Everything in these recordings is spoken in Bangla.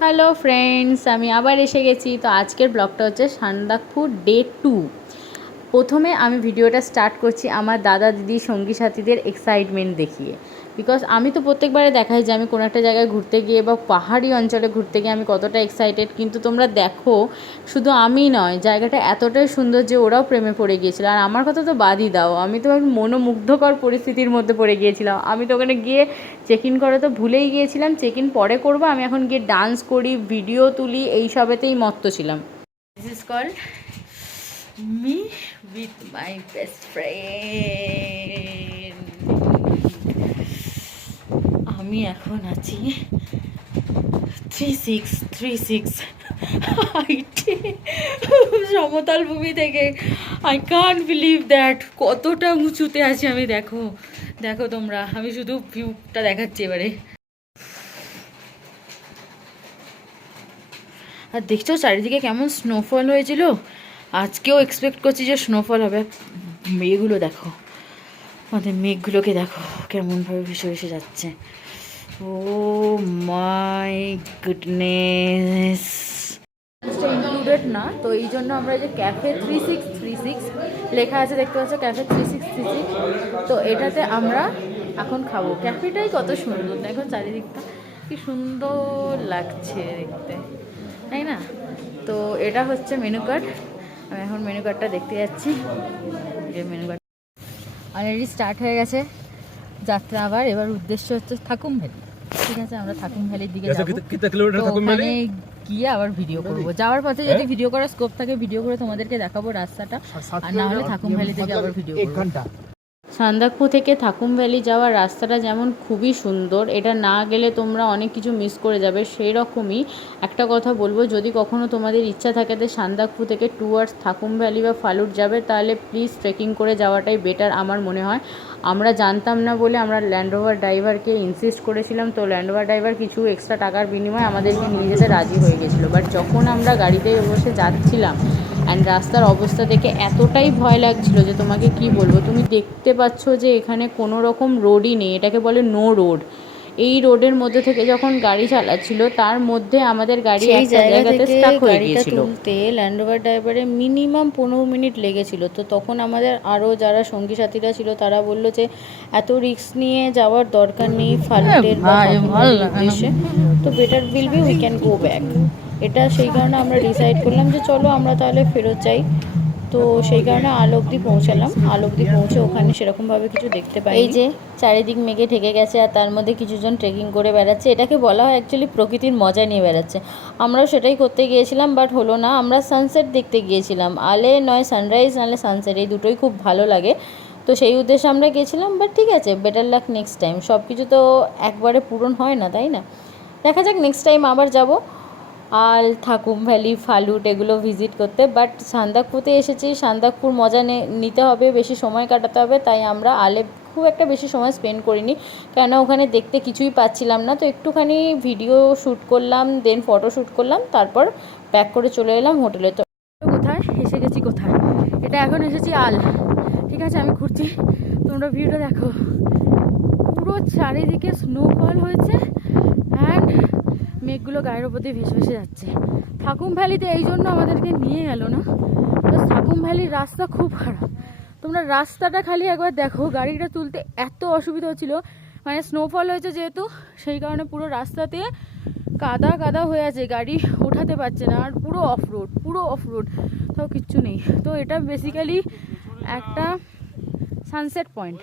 হ্যালো ফ্রেন্ডস, আমি আবার এসে গেছি। তো আজকের ব্লগটা হচ্ছে সান্দাকফু ডে 2। প্রথমে আমি ভিডিওটা স্টার্ট করছি আমার দাদা দিদি সঙ্গী সাথীদের এক্সাইটমেন্ট দেখিয়ে। বিকজ আমি তো প্রত্যেকবারে দেখাই যে আমি কোনো একটা জায়গায় ঘুরতে গিয়ে বা পাহাড়ি অঞ্চলে ঘুরতে গিয়ে আমি কতটা এক্সাইটেড, কিন্তু তোমরা দেখো শুধু আমি নয়, জায়গাটা এতটাই সুন্দর যে ওরাও প্রেমে পড়ে গিয়েছিল। আর আমার কথা তো বাদই দাও, আমি তো মনোমুগ্ধকর পরিস্থিতির মধ্যে পড়ে গিয়েছিলাম। আমি তো ওখানে গিয়ে চেক ইন করা তো ভুলেই গিয়েছিলাম, চেক ইন পরে করবো, আমি এখন গিয়ে ডান্স করি, ভিডিও তুলি, এই সবেতেই মত্ত ছিলাম। This is called me with my best friend. আমি এখন আছি 3636 হাইটে, সমতল ভূমি থেকে। আই কান্ট বিলিভ দ্যাট কতটা উঁচুতে আছি আমি। দেখো দেখো তোমরা, আমি শুধু ভিউটা দেখাচ্ছি এবারে। আর দেখছো চারিদিকে কেমন স্নোফল হয়েছিল। আজকেও এক্সপেক্ট করছি যে স্নোফল হবে। মেঘগুলো দেখো, আমাদের মেঘগুলোকে দেখো কেমনভাবে ভেসে ভেসে যাচ্ছে। ও মাই গুডনেস। ইনক্লুডেড না, তো এই জন্য আমরা যে ক্যাফে 3636 লেখা আছে দেখতে পাচ্ছ, ক্যাফে 3636, তো এটাতে আমরা এখন খাবো। ক্যাফেটাই কত সুন্দর, দেখো চারিদিকটা কি সুন্দর লাগছে দেখতে, তাই না? তো এটা হচ্ছে মেনু কার্ড। আমি এখন মেনু কার্ডটা দেখতে যাচ্ছি। যে মেনু কার্ড অলরেডি স্টার্ট হয়ে গেছে যাত্রা। আবার এবার উদ্দেশ্য হচ্ছে থাকুম ভ্যালি। ঠিক আছে, আমরা থাকুম ভ্যালির দিকে যাবো। ওখানে গিয়ে আবার ভিডিও করবো। যাওয়ার পথে যদি ভিডিও করার স্কোপ থাকে ভিডিও করে তোমাদেরকে দেখাবো রাস্তাটা, আর না হলে থাকুম ভ্যালি থেকে আবার ভিডিও করবো। সান্দাকফু থেকে থাকুম ভ্যালি যাওয়ার রাস্তাটা যেমন খুবই সুন্দর, এটা না গেলে তোমরা অনেক কিছু মিস করে যাবে। সেই রকমই একটা কথা বলবো, যদি কখনো তোমাদের ইচ্ছা থাকে যে সান্দাকফু থেকে টুয়ার্ডস থাকুম ভ্যালি বা ফালুট যাবে, তাহলে প্লিজ ট্রেকিং করে যাওয়াটাই বেটার আমার মনে হয়। আমরা জানতাম না বলে আমরা ল্যান্ড রোভার ড্রাইভারকে ইনসিস্ট করেছিলাম, তো ল্যান্ড রোভার ড্রাইভার কিছু এক্সট্রা টাকার বিনিময়ে আমাদেরকে নিয়ে যেতে রাজি হয়ে গেছিলো। বাট যখন আমরা গাড়িতে বসে যাচ্ছিলাম অ্যান্ড রাস্তার অবস্থা দেখে এতটাই ভয় লাগছিল যে তোমাকে কি বলবো। তুমি দেখতে পাচ্ছ যে এখানে কোনো রকম রোডই নেই, এটাকে বলে নো রোড। এই রোডের মধ্যে থেকে যখন গাড়ি চালাচ্ছিল, তার মধ্যে আমাদের গাড়ি এই জায়গাতে স্টাক হয়ে গিয়েছিল। তুলতে ল্যান্ড রোভার ড্রাইভারে মিনিমাম 15 মিনিট লেগেছিল। তো তখন আমাদের আরও যারা সঙ্গী সাথীরা ছিল তারা বললো যে এত রিস্ক নিয়ে যাওয়ার দরকার নেই ফালুটের উদ্দেশ্যে, তো better will be we can go back. এটা সেই কারণে আমরা ডিসাইড করলাম যে চলো আমরা তাহলে ফেরত যাই। তো সেই কারণে আলোকদি পৌঁছালাম। আলোকদি পৌঁছে ওখানে সেরকমভাবে কিছু দেখতে পাই। এই যে চারিদিক মেঘে ঢেকে গেছে, আর তার মধ্যে কিছুজন ট্রেকিং করে বেড়াচ্ছে। এটাকে বলা হয় অ্যাকচুয়ালি প্রকৃতির মজা নিয়ে বেড়াচ্ছে। আমরাও সেটাই করতে গিয়েছিলাম, বাট হলো না। আমরা সানসেট দেখতে গিয়েছিলাম, আলে নয় সানরাইজ নাহলে সানসেট, এই দুটোই খুব ভালো লাগে। তো সেই উদ্দেশ্যে আমরা গেছিলাম। বাট ঠিক আছে, বেটার লাক নেক্সট টাইম। সব কিছু তো একবারে পূরণ হয় না, তাই না? দেখা যাক, নেক্সট টাইম আবার যাব আর থাকুম ভ্যালি ফালুট এগুলো ভিজিট করতে। বাট সান্দাকফুতে এসেছি, সান্দাকফুর মজা নিতে হবে, বেশি সময় কাটাতে হবে। তাই আমরা আলে খুব একটা বেশি সময় স্পেন্ড করিনি, কেননা ওখানে দেখতে কিছুই পাচ্ছিলাম না। তো একটুখানি ভিডিও শ্যুট করলাম, দেন ফটো শ্যুট করলাম, তারপর ব্যাক করে চলে এলাম হোটেলে। তো কোথায় এসে গেছি, কোথায় এটা এখন এসেছি আল। ঠিক আছে, আমি ঘুরছি, তোমরা ভিডিওটা দেখো। পুরো চারিদিকে স্নোফল হয়েছে অ্যান্ড মেঘগুলো গায়ের ওপর দিয়ে ভেসে ভেসে যাচ্ছে। থাকুম ভ্যালিতে এই জন্য আমাদেরকে নিয়ে গেল না, থাকুম ভ্যালির রাস্তা খুব খারাপ। তোমরা রাস্তাটা খালি একবার দেখো, গাড়িটা তুলতে এত অসুবিধা হচ্ছিল। মানে স্নোফল হয়েছে যেহেতু, সেই কারণে পুরো রাস্তাতে কাদা কাদা হয়ে আছে, গাড়ি ওঠাতে পারছে না। আর পুরো অফ রোড, পুরো অফ রোড, তাও কিচ্ছু নেই। তো এটা বেসিক্যালি একটা সানসেট পয়েন্ট,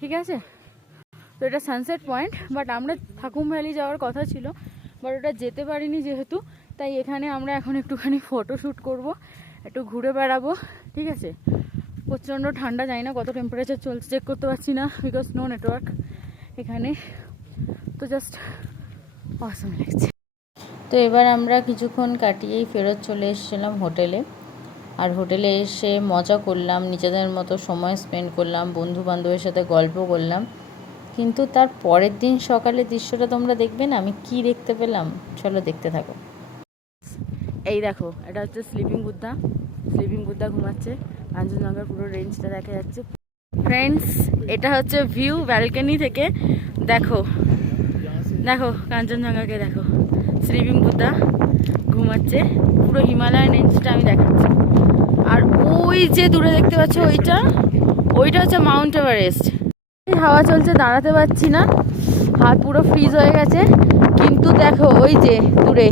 ঠিক আছে? তো এটা সানসেট পয়েন্ট, বাট আমরা থাকুম ভ্যালি যাওয়ার কথা ছিল, বাট ওটা যেতে পারিনি যেহেতু। তাই এখানে আমরা এখন একটুখানি ফটো শ্যুট করবো, একটু ঘুরে বেড়াবো, ঠিক আছে? প্রচণ্ড ঠান্ডা, জানি না কত টেম্পারেচার চলছে, চেক করতে পারছি না বিকজ নো নেটওয়ার্ক এখানে। তো জাস্ট অসাম লাগছে। তো এবার আমরা কিছুক্ষণ কাটিয়েই ফেরত চলে এসেছিলাম হোটেলে। আর হোটেলে এসে মজা করলাম, নিজেদের মতো সময় স্পেন্ড করলাম, বন্ধু বান্ধবের সাথে গল্প করলাম। কিন্তু তার পরের দিন সকালে দৃশ্যটা তোমরা দেখবে না, আমি কি দেখতে পেলাম, চলো দেখতে থাকো। এই দেখো, এটা হচ্ছে স্লিপিং বুদ্ধা। স্লিপিং বুদ্ধা ঘুমাচ্ছে, কাঞ্চনজঙ্ঘার পুরো রেঞ্জটা দেখা যাচ্ছে। ফ্রেন্ডস, এটা হচ্ছে ভিউ ব্যালকনি থেকে। দেখো দেখো কাঞ্চনজঙ্ঘাকে দেখো, স্লিপিং বুদ্ধা ঘুমাচ্ছে। পুরো হিমালয়ান রেঞ্জটা আমি দেখাচ্ছি। আর ওই যে দূরে দেখতে পাচ্ছ ওইটা হচ্ছে মাউন্ট এভারেস্ট। হাওয়া চলছে, দাঁড়াতে পারছি না, হাত পুরো ফ্রিজ হয়ে গেছে। কিন্তু দেখো ওই যে দূরে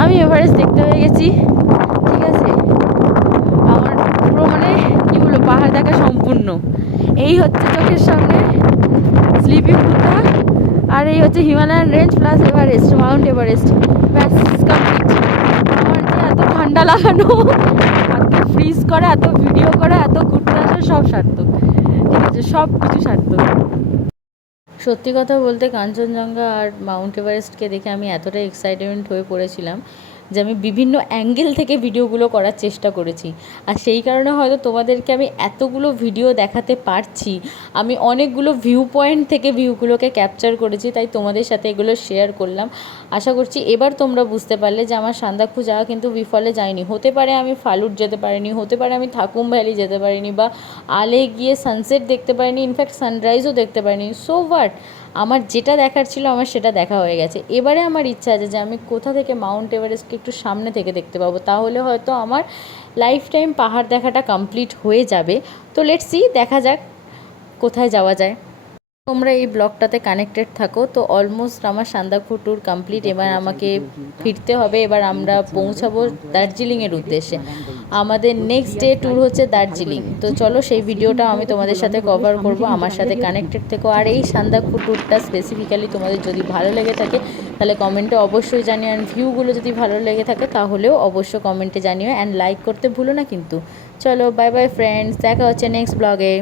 আমি এভারেস্ট দেখতে পেয়ে গেছি। ঠিক আছে, আমার পুরো মানে কি বলবো, পাহাড় দেখা সম্পূর্ণ। এই হচ্ছে চোখের সামনে স্লিপিং বুদ্ধা, আর এই হচ্ছে Himalayan range plus Everest, Mount Everest. ব্যাস কমপ্লিট। আমার যে এত ঠান্ডা লাগানো, এত ফ্রিজ করা, এত ভিডিও করা, এত ঘুরতে আসা, সব সার্থক। ঠিক আছে, সব কিছু সার্থক। সত্যি কথা বলতে কাঞ্চনজঙ্ঘা আর মাউন্ট এভারেস্টকে দেখে আমি এতটাই এক্সাইটমেন্ট হয়ে পড়েছিলাম যে আমি বিভিন্ন অ্যাঙ্গেল থেকে ভিডিওগুলো করার চেষ্টা করেছি। আর সেই কারণে হয়তো তোমাদেরকে আমি এতগুলো ভিডিও দেখাতে পারছি। আমি অনেকগুলো ভিউ পয়েন্ট থেকে ভিউগুলোকে ক্যাপচার করেছি, তাই তোমাদের সাথে এগুলো শেয়ার করলাম। আশা করছি এবার তোমরা বুঝতে পারলে যে আমার সান্দাকফু যাওয়া কিন্তু বিফলে যায়নি। হতে পারে আমি ফালুট যেতে পারিনি, হতে পারে আমি থাকুম ভ্যালি যেতে পারিনি, বা আলে গিয়ে সানসেট দেখতে পারিনি, ইনফ্যাক্ট সানরাইজও দেখতে পারিনি। সো হোয়াট, আমার যেটা দেখার ছিল আমার সেটা দেখা হয়ে গেছে। এবারে আমার ইচ্ছা আছে যে আমি কোথা থেকে মাউন্ট এভারেস্টকে একটু সামনে থেকে দেখতে পাবো, তাহলে হয়তো আমার লাইফ টাইম পাহাড় দেখাটা কমপ্লিট হয়ে যাবে। তো লেটস সি, দেখা যাক কোথায় যাওয়া যায়। তোমরা এই ব্লগটাতে কানেক্টেড থাকো। তো অলমোস্ট আমার সান্দাকফু ট্যুর কমপ্লিট। এবার আমাকে ফিরতে হবে। এবার আমরা পৌঁছাবো দার্জিলিংয়ের উদ্দেশ্যে। আমাদের নেক্সট ডে ট্যুর হচ্ছে দার্জিলিং। তো চলো সেই ভিডিওটা আমি তোমাদের সাথে কভার করব। আমার সাথে কানেক্টেড থেকো। আর এই সান্দাকফু ট্যুরটা স্পেসিফিক্যালি তোমাদের যদি ভালো লেগে থাকে তাহলে কমেন্টে অবশ্যই জানিও। অ্যান্ড ভিউগুলো যদি ভালো লেগে থাকে তাহলেও অবশ্য কমেন্টে জানিও। অ্যান্ড লাইক করতে ভুলো না কিন্তু। চলো বাই বাই ফ্রেন্ডস, দেখা হচ্ছে নেক্সট ব্লগে।